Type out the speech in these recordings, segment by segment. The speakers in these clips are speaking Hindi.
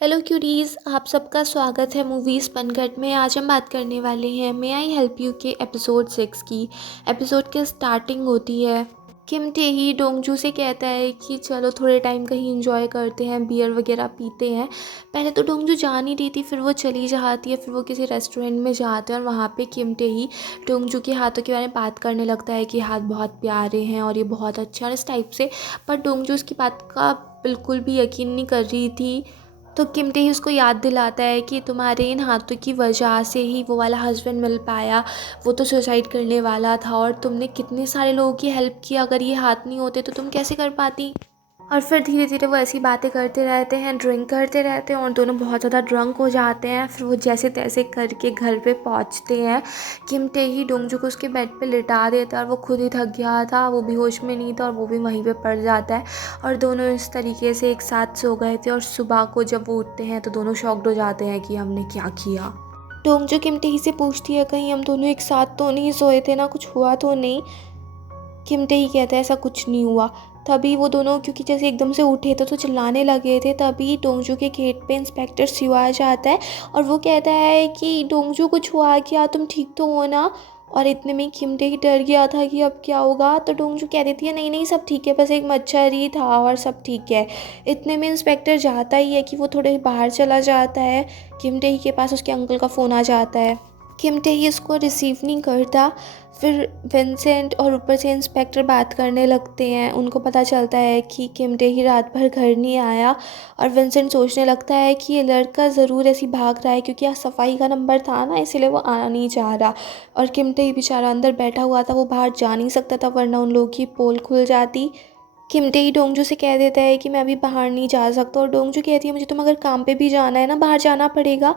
हेलो क्यूरीज, आप सबका स्वागत है मूवीज़ पनघट में। आज हम बात करने वाले हैं मे आई हेल्प यू के एपिसोड 6 की। एपिसोड की स्टार्टिंग होती है, किम टेही डोंगजू से कहता है कि चलो थोड़े टाइम कहीं एंजॉय करते हैं, बियर वगैरह पीते हैं। पहले तो डोंगजू जा नहीं रही थी, फिर वो चली जाती है, फिर वो किसी रेस्टोरेंट में जाते हैं और वहाँ पे किम टेही डोंगजू के हाथों के बारे में बात करने लगता है कि हाथ बहुत प्यारे हैं और ये बहुत अच्छे हैं और इस टाइप से। पर डोंगजू उसकी बात का बिल्कुल भी यकीन नहीं कर रही थी। तो किम टेही उसको याद दिलाता है कि तुम्हारे इन हाथों की वजह से ही वो वाला हस्बैंड मिल पाया। वो तो सुसाइड करने वाला था और तुमने कितने सारे लोगों की हेल्प की, अगर ये हाथ नहीं होते तो तुम कैसे कर पाती। और फिर धीरे धीरे वो ऐसी बातें करते रहते हैं, ड्रिंक करते रहते हैं और दोनों बहुत ज़्यादा ड्रंक हो जाते हैं। फिर वो जैसे तैसे करके घर पे पहुंचते हैं। किम टेही डोंगजू को उसके बेड पे लिटा देता है और वो खुद ही थक गया था, वो भी होश में नहीं था और वो भी वहीं पे पड़ जाता है। और दोनों इस तरीके से एक साथ सो गए थे और सुबह को जब वो उठते हैं तो दोनों शॉक्ड हो जाते हैं कि हमने क्या किया। डोंगजू किम टेही से पूछती है कहीं हम दोनों एक साथ तो नहीं सोए थे ना, कुछ हुआ तो नहीं। किम टेही कहता है ऐसा कुछ नहीं हुआ। तभी वो दोनों, क्योंकि जैसे एकदम से उठे थे तो चिल्लाने लगे थे, तभी डोंगजू के गेट पे इंस्पेक्टर सिवा आ जाता है और वो कहता है कि डोंगजू कुछ हुआ क्या, तुम ठीक तो हो ना। और इतने में किम टेही डर गया था कि अब क्या होगा, तो डोंगजू कह देती है नहीं नहीं सब ठीक है, बस एक मच्छर ही था और सब ठीक है। इतने में इंस्पेक्टर जाता ही है कि वो थोड़े बाहर चला जाता है। किम टेही के पास उसके अंकल का फ़ोन आ जाता है। किम टेही इसको रिसीव नहीं करता। फिर विंसेंट और ऊपर से इंस्पेक्टर बात करने लगते हैं। उनको पता चलता है कि किम टेही रात भर घर नहीं आया और विंसेंट सोचने लगता है कि ये लड़का ज़रूर ऐसी भाग रहा है, क्योंकि यहाँ सफाई का नंबर था ना, इसीलिए वो आना नहीं चाह रहा। और किम टेही बेचारा अंदर बैठा हुआ था, वो बाहर जा नहीं सकता था वरना उन लोगों की पोल खुल जाती। किम टेही डोंगजू से कह देता है कि मैं अभी बाहर नहीं जा सकता और डोंगजू कहती है मुझे तुम अगर काम पे भी जाना है ना, बाहर जाना पड़ेगा।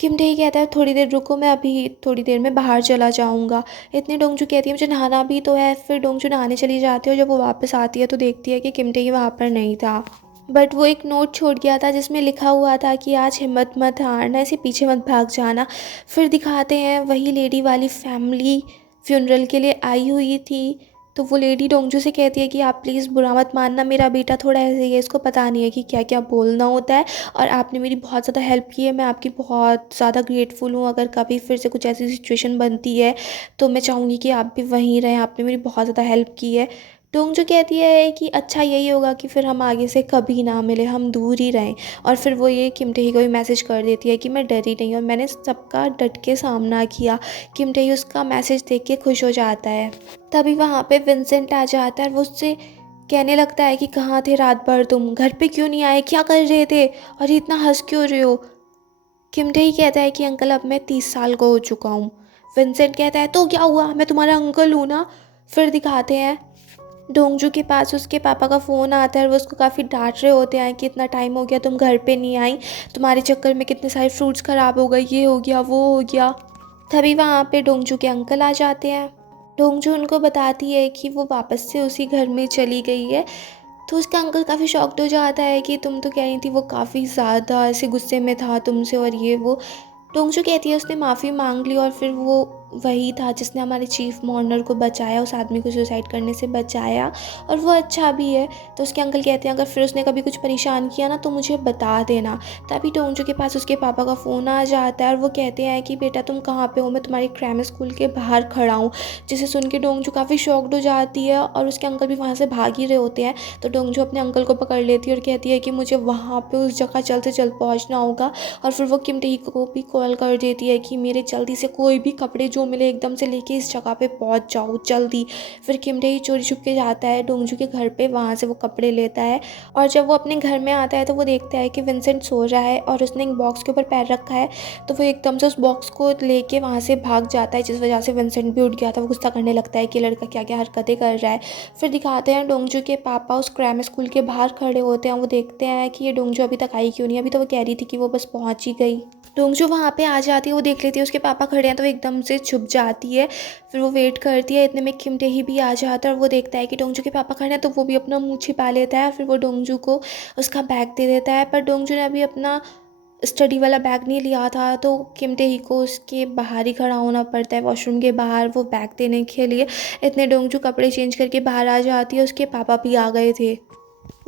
किम टेही कहता है थोड़ी देर रुको, मैं अभी थोड़ी देर में बाहर चला जाऊंगा। इतने डोंगजू कहती है मुझे नहाना भी तो है। फिर डोंगजू नहाने चली जाती है और जब वो वापस आती है तो देखती है कि किम टेही वहाँ पर नहीं था। बट वो एक नोट छोड़ गया था जिसमें लिखा हुआ था कि आज हिम्मत मत हारना, ऐसे पीछे मत भाग जाना। फिर दिखाते हैं वही लेडी वाली फैमिली फ्यूनरल के लिए आई हुई थी। तो वो लेडी डोंगजू से कहती है कि आप प्लीज़ बुरा मत मानना, मेरा बेटा थोड़ा ऐसे ही है, इसको पता नहीं है कि क्या क्या बोलना होता है। और आपने मेरी बहुत ज़्यादा हेल्प की है, मैं आपकी बहुत ज़्यादा ग्रेटफुल हूँ। अगर कभी फिर से कुछ ऐसी सिचुएशन बनती है तो मैं चाहूँगी कि आप भी वहीं रहें, आपने मेरी बहुत ज़्यादा हेल्प की है। डोंगजू कहती है कि अच्छा यही होगा कि फिर हम आगे से कभी ना मिले, हम दूर ही रहें। और फिर वो ये किम टेही को भी मैसेज कर देती है कि मैं डरी नहीं और मैंने सबका डट के सामना किया। किम टेही उसका मैसेज देख के खुश हो जाता है। तभी वहाँ पे विंसेंट आ जाता है और वो उससे कहने लगता है कि कहाँ थे रात भर, तुम घर पे क्यों नहीं आए, क्या कर रहे थे और इतना हंस क्यों रहे हो। किम टेही कहता है कि अंकल अब मैं 30 साल का हो चुका हूँ। विंसेंट कहता है तो क्या हुआ, मैं तुम्हारा अंकल हूँ ना। फिर दिखाते हैं डोंगजू के पास उसके पापा का फ़ोन आता है और वो उसको काफ़ी डांट रहे होते हैं कि इतना टाइम हो गया तुम घर पे नहीं आई, तुम्हारे चक्कर में कितने सारे फ्रूट्स ख़राब हो गए, ये हो गया वो हो गया। तभी वहाँ पे डोंगजू के अंकल आ जाते हैं। डोंगजू उनको बताती है कि वो वापस से उसी घर में चली गई है। तो उसका अंकल काफ़ी शॉक्ड हो जाता है कि तुम तो कह रही थी वो काफ़ी ज़्यादा ऐसे गुस्से में था तुमसे और ये वो। डोंगजू कहती है उसने माफ़ी मांग ली और फिर वो वही था जिसने हमारे चीफ मॉर्नर को बचाया, उस आदमी को सुसाइड करने से बचाया और वो अच्छा भी है। तो उसके अंकल कहते हैं अगर फिर उसने कभी कुछ परेशान किया ना तो मुझे बता देना। तभी डोंगजू के पास उसके पापा का फ़ोन आ जाता है और वो कहते हैं कि बेटा तुम कहाँ पे हो, मैं तुम्हारे क्रैम स्कूल के बाहर खड़ा हूँ। जिसे सुन के डोंगजू काफ़ी शॉक्ड हो जाती है और उसके अंकल भी वहाँ से भाग ही रहे होते हैं। तो डोंगजू अपने अंकल को पकड़ लेती है और कहती है कि मुझे वहाँ पे उस जगह जल्द से जल्द पहुँचना होगा। और फिर वो किम टेही को भी कॉल कर देती है कि मेरे जल्दी से कोई भी कपड़े जो मिले एकदम से लेके इस जगह पे पहुँच जाओ जल्दी। फिर किम टेही चोरी छुप के जाता है डोंगजू के घर पे, वहाँ से वो कपड़े लेता है। और जब वो अपने घर में आता है तो वो देखता है कि विंसेंट सो रहा है और उसने एक बॉक्स के ऊपर पैर रखा है। तो वो एकदम से उस बॉक्स को लेके वहाँ से भाग जाता है, जिस वजह से विंसेंट भी उठ गया था। वो गुस्सा करने लगता है कि लड़का क्या क्या हरकतें कर रहा है। फिर दिखाते हैं डोंगजू के पापा उस क्रैम स्कूल के बाहर खड़े होते हैं। वो देखते हैं कि ये डोंगजू अभी तक आई क्यों नहीं, अभी तो वो कह रही थी कि वो बस पहुँच ही गई। डोंगजू वहाँ पे आ जाती है, वो देख लेती है उसके पापा खड़े हैं तो वो एकदम से छुप जाती है। फिर वो वेट करती है, इतने में किम टेही भी आ जाता है और वो देखता है कि डोंगजू के पापा खड़े हैं तो वो भी अपना मुँह छिपा लेता है। फिर वो डोंगजू को उसका बैग दे देता है, पर डोंगजू ने अभी अपना स्टडी वाला बैग नहीं लिया था तो किम टेही को उसके बाहर ही खड़ा होना पड़ता है, वॉशरूम के बाहर वो बैग देने के लिए। इतने डोंगजू कपड़े चेंज करके बाहर आ जाती है, उसके पापा भी आ गए थे।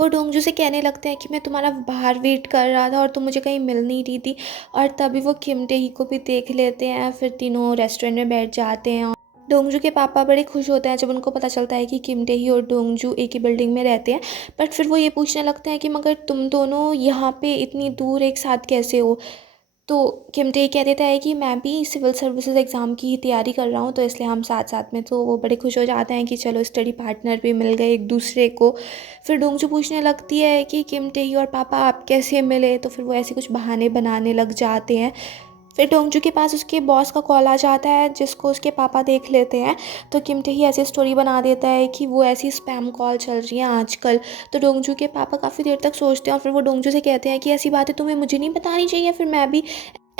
वो डोंगजू से कहने लगते हैं कि मैं तुम्हारा बाहर वेट कर रहा था और तुम मुझे कहीं मिल नहीं रही थी। और तभी वो किम टेही को भी देख लेते हैं। फिर तीनों रेस्टोरेंट में बैठ जाते हैं। डोंगजू के पापा बड़े खुश होते हैं जब उनको पता चलता है कि किम टेही और डोंगजू एक ही बिल्डिंग में रहते हैं। बट फिर वो ये पूछने लगते हैं कि मगर तुम दोनों यहाँ पे इतनी दूर एक साथ कैसे हो। तो किम टेही कह देता है कि मैं भी सिविल सर्विसेज एग्ज़ाम की ही तैयारी कर रहा हूँ, तो इसलिए हम साथ साथ में। तो वो बड़े खुश हो जाते हैं कि चलो स्टडी पार्टनर भी मिल गए एक दूसरे को। फिर डोंगजू पूछने लगती है कि किम टेही और पापा आप कैसे मिले। तो फिर वो ऐसे कुछ बहाने बनाने लग जाते हैं। फिर डोंगजू के पास उसके बॉस का कॉल आ जाता है जिसको उसके पापा देख लेते हैं। तो किम टेही ऐसी स्टोरी बना देता है कि वो ऐसी स्पैम कॉल चल रही हैं आजकल। तो डोंगजू के पापा काफ़ी देर तक सोचते हैं और फिर वो डोंगजू से कहते हैं कि ऐसी बातें तुम्हें मुझे नहीं बतानी चाहिए, फिर मैं भी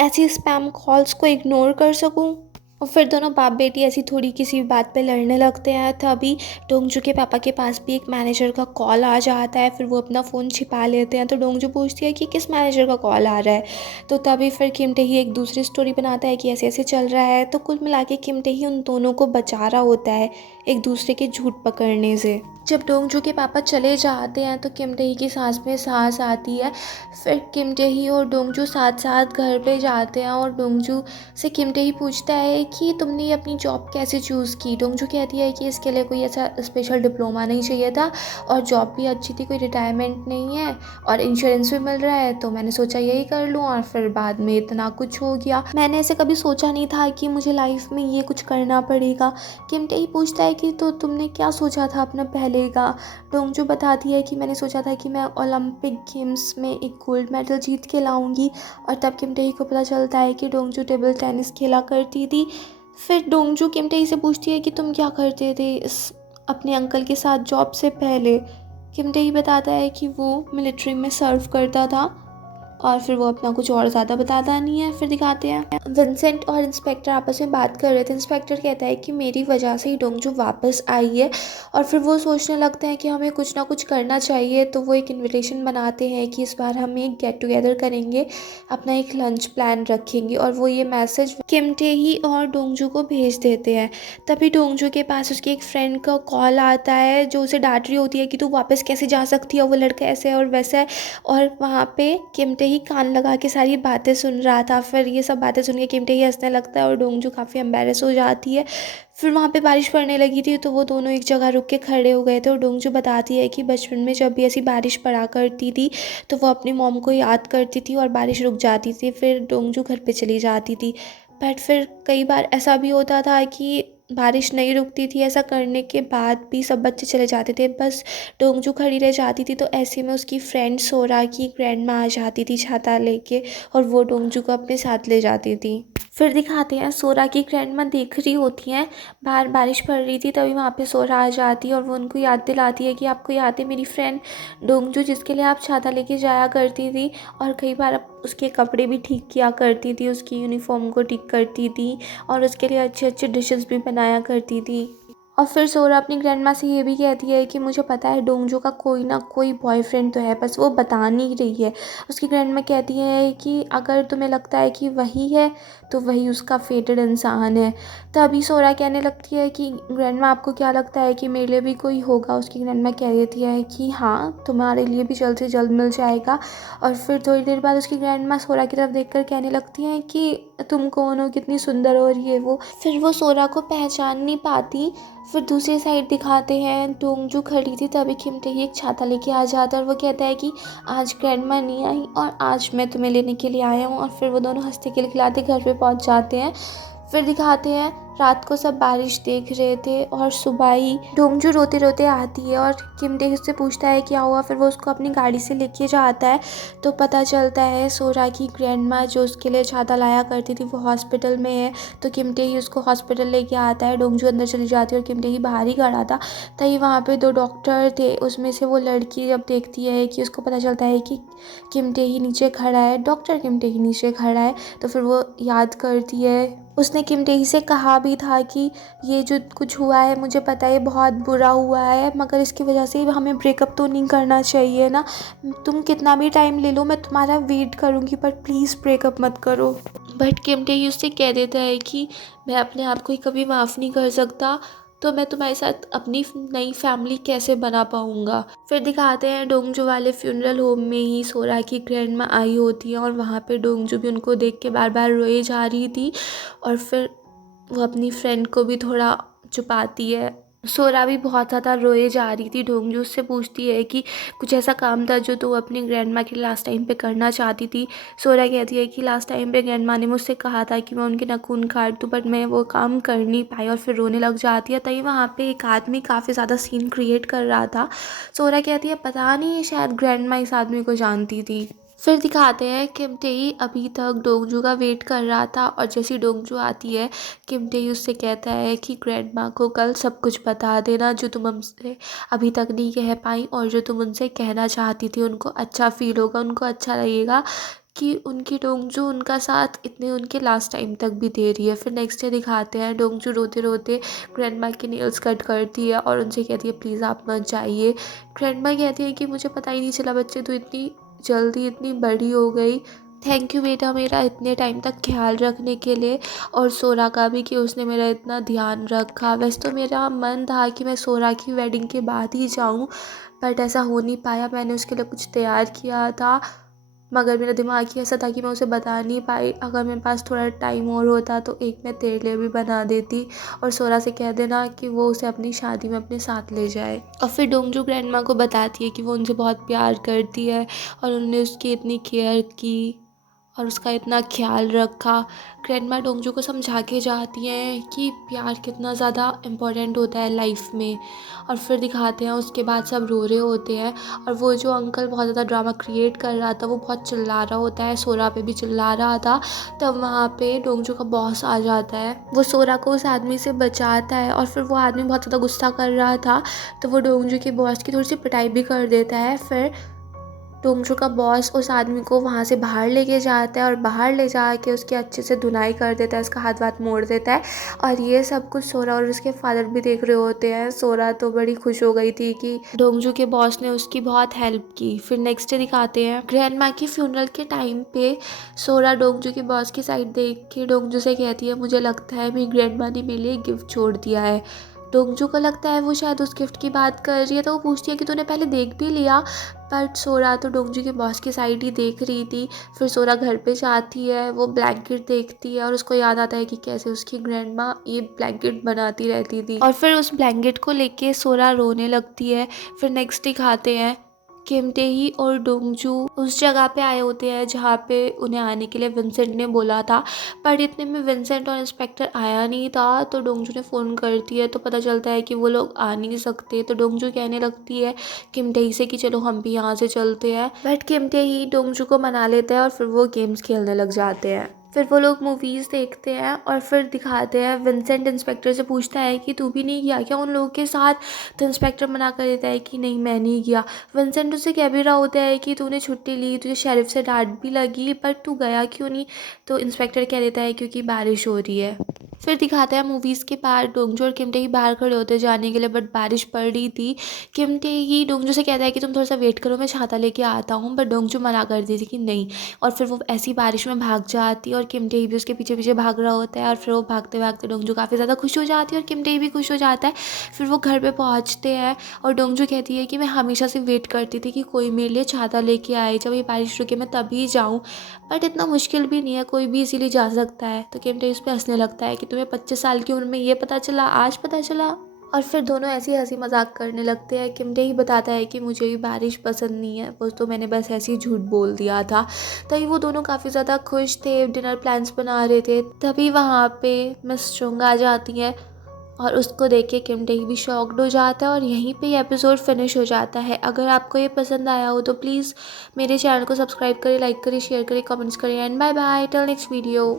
ऐसी स्पैम कॉल्स को इग्नोर कर सकूं। और फिर दोनों बाप बेटी ऐसी थोड़ी किसी बात पे लड़ने लगते हैं। तभी डोंगजू के पापा के पास भी एक मैनेजर का कॉल आ जाता है। फिर वो अपना फ़ोन छिपा लेते हैं। तो डोंगजू पूछती है कि किस मैनेजर का कॉल आ रहा है। तो तभी फिर किम टेही एक दूसरी स्टोरी बनाता है कि ऐसे ऐसे चल रहा है। तो कुल मिला के किम टेही उन दोनों को बचा रहा होता है एक दूसरे के झूठ पकड़ने से। जब डोंगजू के पापा चले जाते हैं तो किम टेही की सांस में सांस आती है। फिर किम टेही और डोंगजू साथ साथ घर पे जाते हैं और डोंगजू से किम टेही पूछता है कि तुमने ये अपनी जॉब कैसे चूज़ की। डोंगजू कहती है कि इसके लिए कोई ऐसा स्पेशल डिप्लोमा नहीं चाहिए था और जॉब भी अच्छी थी, कोई रिटायरमेंट नहीं है और इंश्योरेंस भी मिल रहा है, तो मैंने सोचा यही कर लूँ। और फिर बाद में इतना कुछ हो गया। मैंने ऐसे कभी सोचा नहीं था कि मुझे लाइफ में ये कुछ करना पड़ेगा। किम टेही पूछता है कि तो तुमने क्या सोचा था अपना पहले का। डोंगजू बताती है कि मैंने सोचा था कि मैं ओलंपिक गेम्स में एक गोल्ड मेडल जीत के लाऊंगी। और तब किम टेही को पता चलता है कि डोंगजू टेबल टेनिस खेला करती थी। फिर डोंगजू किम टेही से पूछती है कि तुम क्या करते थे इस अपने अंकल के साथ जॉब से पहले। किम टेही बताता है कि वो मिलिट्री में सर्व करता था और फिर वो अपना कुछ और ज़्यादा बताता नहीं है। फिर दिखाते हैं विंसेंट और इंस्पेक्टर आपस में बात कर रहे थे। इंस्पेक्टर कहता है कि मेरी वजह से ही डोंगजू वापस आई है। और फिर वो सोचने लगते हैं कि हमें कुछ ना कुछ करना चाहिए। तो वो एक इनविटेशन बनाते हैं कि इस बार हम एक गेट टुगेदर करेंगे, अपना एक लंच प्लान रखेंगे। और वो ये मैसेज किम टेही और डोंगजू को भेज देते हैं। तभी डोंगजू के पास उसकी एक फ्रेंड का कॉल आता है जो उसे डांट रही होती है कि तू वापस कैसे जा सकती है, वो लड़का ऐसे है और वैसा है। और वहाँ पे किम टेही कान लगा के सारी बातें सुन रहा था। फिर ये सब बातें सुन के किम टेही हंसने लगता है और डोंगजू काफ़ी एम्बेरस हो जाती है। फिर वहाँ पे बारिश पड़ने लगी थी तो वो दोनों एक जगह रुक के खड़े हो गए थे। और डोंगजू बताती है कि बचपन में जब भी ऐसी बारिश पड़ा करती थी तो वो अपनी मॉम को याद करती थी और बारिश रुक जाती थी, फिर डोंगजू घर पे चली जाती थी। बट फिर कई बार ऐसा भी होता था कि बारिश नहीं रुकती थी, ऐसा करने के बाद भी सब बच्चे चले जाते थे, बस डोंगजू खड़ी रह जाती थी। तो ऐसे में उसकी फ्रेंड सोरा की ग्रैंडमा आ जाती थी छाता लेके और वो डोंगजू को अपने साथ ले जाती थी। फिर दिखाते हैं सोरा की ग्रैंडमा देख रही होती हैं, बाहर बारिश पड़ रही थी, तभी वहाँ पे सोरा आ जाती है और वो उनको याद दिलाती है कि आपको याद है मेरी फ्रेंड डोंगजू जिसके लिए आप छाता लेके जाया करती थी और कई बार उसके कपड़े भी ठीक किया करती थी, उसकी यूनिफॉर्म को ठीक करती थी और उसके लिए अच्छे अच्छे डिशेस भी बनाया करती थी। और फिर सोरा अपनी ग्रैंडमा से ये भी कहती है कि मुझे पता है डोंगजू का कोई ना कोई बॉयफ्रेंड तो है, बस वो बता नहीं रही है। उसकी ग्रैंडमा कहती है कि अगर तुम्हें लगता है कि वही है तो वही उसका फेटेड इंसान है। तभी सोरा कहने लगती है कि ग्रैंडमा आपको क्या लगता है कि मेरे लिए भी कोई होगा। उसकी ग्रैंडमा कह देती है कि हाँ तुम्हारे लिए भी जल्द से जल्द मिल जाएगा। और फिर थोड़ी देर बाद उसकी ग्रैंडमा सोरा की तरफ देखकर कहने लगती हैं कि तुम कौन हो, कितनी सुंदर हो, और ये वो। फिर वो सोरा को पहचान नहीं पाती। फिर दूसरी साइड दिखाते हैं डोंगजू खड़ी थी, तभी किम टेही एक छाता लेके आ जाता है और वो कहता है कि आज ग्रैंडमा नहीं आई और आज मैं तुम्हें लेने के लिए आया हूँ। और फिर वो दोनों हंसते खिलखिलाते घर पे पहुँच जाते हैं। फिर दिखाते हैं रात को सब बारिश देख रहे थे और सुबह ही डोंगजू रोते रोते आती है और किम टेही उससे पूछता है क्या हुआ। फिर वो उसको अपनी गाड़ी से लेके जाता है तो पता चलता है सोरा की ग्रैंडमा जो उसके लिए छाता लाया करती थी वो हॉस्पिटल में है। तो किम टेही उसको हॉस्पिटल लेके आता है, डोंगजू अंदर चली जाती है और किम टेही बाहर ही खड़ा था। तभी वहाँ पे दो डॉक्टर थे, उसमें से वो लड़की जब देखती है कि उसको पता चलता है कि किम टेही नीचे खड़ा है, डॉक्टर किम टेही नीचे खड़ा है, तो फिर वो याद करती है उसने किम टेही से कहा भी था कि ये जो कुछ हुआ है मुझे पता है बहुत बुरा हुआ है, मगर इसकी वजह से हमें ब्रेकअप तो नहीं करना चाहिए ना। तुम कितना भी टाइम ले लो, मैं तुम्हारा वेट करूँगी, पर प्लीज़ ब्रेकअप मत करो। बट किम टेही उससे कह देता है कि मैं अपने आप को ही कभी माफ़ नहीं कर सकता, तो मैं तुम्हारे साथ अपनी नई फैमिली कैसे बना पाऊँगा। फिर दिखाते हैं डोंगजू वाले फ्यूनरल होम में ही सोरा की ग्रैंडमा आई होती है और वहाँ पे डोंगजू भी उनको देख के बार बार रोए जा रही थी और फिर वो अपनी फ्रेंड को भी थोड़ा छुपाती है। सोरा भी बहुत ज़्यादा रोए जा रही थी। डोंगजू उससे पूछती है कि कुछ ऐसा काम था जो तू अपनी ग्रैंडमा के लास्ट टाइम पे करना चाहती थी। सोरा कहती है कि लास्ट टाइम पे ग्रैंडमा ने मुझसे कहा था कि मैं उनके नाखून काट दूँ, बट मैं वो काम कर नहीं पाई और फिर रोने लग जाती है। तभी वहाँ पे एक आदमी काफ़ी ज़्यादा सीन क्रिएट कर रहा था। सोरा कहती है पता नहीं शायद ग्रैंडमा इस आदमी को जानती थी। फिर दिखाते हैं किम टेई अभी तक डोंगजू का वेट कर रहा था और जैसी डोंगजू आती है किम टेई उससे कहता है कि ग्रैंडमा को कल सब कुछ बता देना जो तुम हमसे अभी तक नहीं कह पाई और जो तुम उनसे कहना चाहती थी। उनको अच्छा फील होगा, उनको अच्छा लगेगा कि उनकी डोंगजू उनका साथ इतने उनके लास्ट टाइम तक भी दे रही है। फिर नेक्स्ट डे दिखाते हैं डोंगजू रोते रोते ग्रैंडमा के नेल्स कट करती है और उनसे कहती है प्लीज़ आप मत जाइए। ग्रैंडमा कहती है कि मुझे पता ही नहीं चला बच्चे, तो इतनी जल्दी इतनी बड़ी हो गई। थैंक यू बेटा मेरा इतने टाइम तक ख्याल रखने के लिए, और सोरा का भी कि उसने मेरा इतना ध्यान रखा। वैसे तो मेरा मन था कि मैं सोरा की वेडिंग के बाद ही जाऊं, बट ऐसा हो नहीं पाया। मैंने उसके लिए कुछ तैयार किया था मगर मेरा दिमाग ही ऐसा था कि मैं उसे बता नहीं पाई। अगर मेरे पास थोड़ा टाइम और होता तो एक मैं तेरे लिए भी बना देती और सोरा से कह देना कि वो उसे अपनी शादी में अपने साथ ले जाए। और फिर डोंगजू ग्रैंडमा को बताती है कि वो उनसे बहुत प्यार करती है और उन्होंने उसकी इतनी केयर की और उसका इतना ख्याल रखा। ग्रैंडमा डोंगजू को समझा के जाती हैं कि प्यार कितना ज़्यादा इम्पोर्टेंट होता है लाइफ में। और फिर दिखाते हैं उसके बाद सब रो रहे होते हैं और वो जो अंकल बहुत ज़्यादा ड्रामा क्रिएट कर रहा था वो बहुत चिल्ला रहा होता है, सोरा पे भी चिल्ला रहा था। तब वहाँ पे डोंगजू का बॉस आ जाता है, वो सोरा को उस आदमी से बचाता है और फिर वो आदमी बहुत ज़्यादा गुस्सा कर रहा था तो वो डोंगजू के बॉस की थोड़ी सी पिटाई भी कर देता है। फिर डोंगजू का बॉस उस आदमी को वहाँ से बाहर लेके जाता है और बाहर ले जाके उसकी अच्छे से धुनाई कर देता है, उसका हाथ वाथ मोड़ देता है। और ये सब कुछ सोरा और उसके फादर भी देख रहे होते हैं। सोरा तो बड़ी खुश हो गई थी कि डोंगजू के बॉस ने उसकी बहुत हेल्प की। फिर नेक्स्ट डे दिखाते हैं ग्रैंडमा की फ्यूनरल के टाइम पे सोरा डोंगजू के बॉस की साइड देख के डोंगजू से कहती है मुझे लगता है मेरी ग्रैंडमा ने मेरे लिए गिफ्ट छोड़ दिया है। डोंगजू को लगता है वो शायद उस गिफ्ट की बात कर रही है तो वो पूछती है कि तूने पहले देख भी लिया, बट सोरा तो डोंगजू के बॉस की साइड ही देख रही थी। फिर सोरा घर पे जाती है, वो ब्लैंकेट देखती है और उसको याद आता है कि कैसे उसकी ग्रैंडमा ये ब्लैंकेट बनाती रहती थी और फिर उस ब्लैंकेट को लेके सोरा रोने लगती है। फिर नेक्स्ट दिखाते हैं किम टेही और डोंगजू उस जगह पे आए होते हैं जहाँ पे उन्हें आने के लिए विंसेंट ने बोला था, पर इतने में विंसेंट और इंस्पेक्टर आया नहीं था तो डोंगजू ने फ़ोन करती है तो पता चलता है कि वो लोग आ नहीं सकते। तो डोंगजू कहने लगती है किम टेही से कि चलो हम भी यहाँ से चलते हैं, बट किम टेही डोंगजू को मना लेते हैं और फिर वो गेम्स खेलने लग जाते हैं। फिर वो लोग मूवीज़ देखते हैं और फिर दिखाते हैं विंसेंट इंस्पेक्टर से पूछता है कि तू भी नहीं गया क्या उन लोगों के साथ। तो इंस्पेक्टर मना कर देता है कि नहीं मैं नहीं गया। विंसेंट उससे कह भी रहा होता है कि तूने छुट्टी ली, तुझे शेरिफ से डांट भी लगी, पर तू गया क्यों नहीं। तो इंस्पेक्टर कह देता है क्योंकि बारिश हो रही है। फिर दिखाता है मूवीज़ के बाद डोंगजू और किम टेही बाहर खड़े होते जाने के लिए, बट बारिश पड़ रही थी। किम टेही डोंगजू से कहता है कि तुम थोड़ा सा वेट करो मैं छाता लेके आता हूँ, बट डोंगजू मना कर देती कि नहीं। और फिर वो ऐसी बारिश में भाग जाती है और किम टेही भी उसके पीछे पीछे भाग रहा होता है और फिर वो भागते भागते डोंगजू काफ़ी ज़्यादा खुश हो जाती है और किम टेही भी खुश हो जाता है। फिर वो घर पे पहुँचते हैं और डोंगजू कहती है कि मैं हमेशा से वेट करती थी कि कोई मेरे लिए छाता लेके आए, जब ये बारिश रुके मैं तभी जाऊँ, बट इतना मुश्किल भी नहीं है, कोई भी इसीलिए जा सकता है। तो किम टेही उस पर हंसने लगता है कि तुम्हें 25 साल की उम्र में ये पता चला, आज पता चला। और फिर दोनों ऐसी हंसी मजाक करने लगते हैं। किम टेही बताता है कि मुझे भी बारिश पसंद नहीं है, वो तो मैंने बस ऐसे ही झूठ बोल दिया था। तभी वो दोनों काफ़ी ज़्यादा खुश थे, डिनर प्लान्स बना रहे थे। तभी वहाँ पे मिस चुंग आ जाती है और उसको देख के किम टेही भी शॉक्ड हो जाता है और यहीं पे ये एपिसोड फिनिश हो जाता है। अगर आपको ये पसंद आया हो तो प्लीज़ मेरे चैनल को सब्सक्राइब करें, लाइक करें, शेयर करें, कमेंट्स करें and bye bye till next video.